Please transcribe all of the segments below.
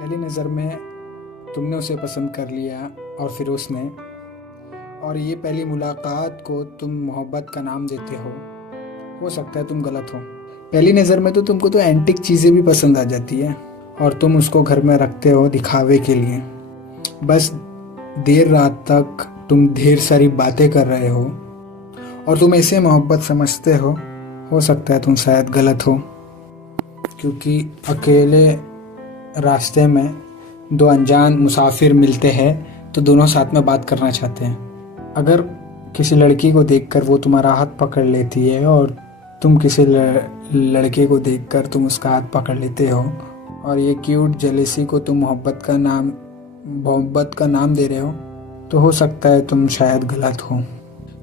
पहली नज़र में तुमने उसे पसंद कर लिया और फिर उसने, और ये पहली मुलाकात को तुम मोहब्बत का नाम देते हो सकता है तुम गलत हो। पहली नज़र में तो तुमको तो एंटिक चीज़ें भी पसंद आ जाती है और तुम उसको घर में रखते हो दिखावे के लिए। बस देर रात तक तुम ढेर सारी बातें कर रहे हो और तुम इसे मोहब्बत समझते हो सकता है तुम शायद गलत हो, क्योंकि अकेले रास्ते में दो अनजान मुसाफिर मिलते हैं तो दोनों साथ में बात करना चाहते हैं। अगर किसी लड़की को देखकर वो तुम्हारा हाथ पकड़ लेती है और तुम किसी लड़के को देखकर तुम उसका हाथ पकड़ लेते हो और ये क्यूट जेलेसी को तुम मोहब्बत का नाम दे रहे हो, तो हो सकता है तुम शायद गलत हो।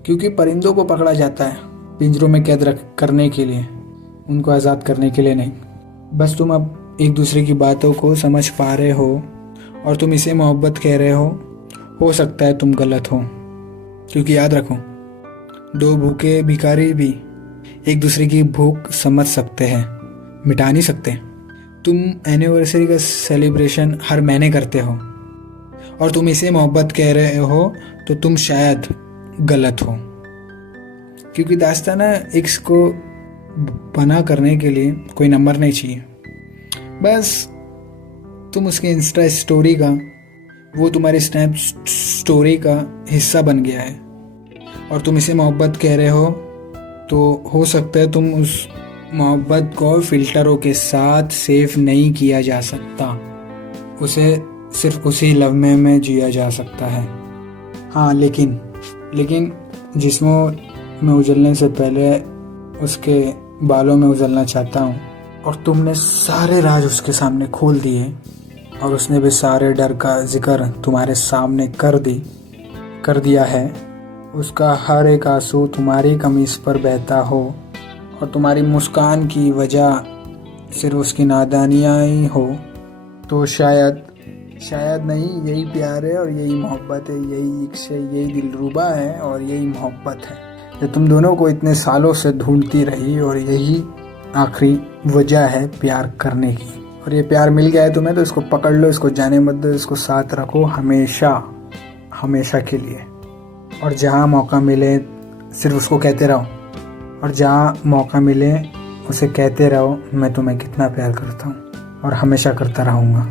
क्योंकि परिंदों को पकड़ा जाता है पिंजरों में कैद करने के लिए, उनको आज़ाद करने के लिए नहीं। बस तुम अब एक दूसरे की बातों को समझ पा रहे हो और तुम इसे मोहब्बत कह रहे हो सकता है तुम गलत हो। क्योंकि याद रखो, दो भूखे भिखारी भी एक दूसरे की भूख समझ सकते हैं, मिटा नहीं सकते। तुम एनिवर्सरी का सेलिब्रेशन हर महीने करते हो और तुम इसे मोहब्बत कह रहे हो तो तुम शायद गलत हो। क्योंकि दास्ताना एक्स को बना करने के लिए कोई नंबर नहीं चाहिए, बस तुम उसके इंस्टा स्टोरी का, वो तुम्हारी स्नैप स्टोरी का हिस्सा बन गया है और तुम इसे मोहब्बत कह रहे हो, तो हो सकता है तुम उस मोहब्बत को फ़िल्टरों के साथ सेव नहीं किया जा सकता, उसे सिर्फ उसी लम्हे में जिया जा सकता है। हाँ, लेकिन जिस्मों में उजलने से पहले उसके बालों में उजलना चाहता हूँ। और तुमने सारे राज उसके सामने खोल दिए और उसने भी सारे डर का जिक्र तुम्हारे सामने कर दिया है। उसका हर एक आंसू तुम्हारी कमीज पर बहता हो और तुम्हारी मुस्कान की वजह सिर्फ उसकी नादानियाँ ही हो, तो शायद नहीं, यही प्यार है और यही मोहब्बत है, यही इश्क है, यही दिलरुबा है और यही मोहब्बत है जो तुम दोनों को इतने सालों से ढूंढती रही, और यही आखिरी वजह है प्यार करने की। और ये प्यार मिल गया है तुम्हें तो इसको पकड़ लो, इसको जाने मत दो, इसको साथ रखो हमेशा के लिए। और जहाँ मौका मिले सिर्फ उसको कहते रहो, और जहाँ मौका मिले उसे कहते रहो मैं तुम्हें कितना प्यार करता हूँ और हमेशा करता रहूँगा।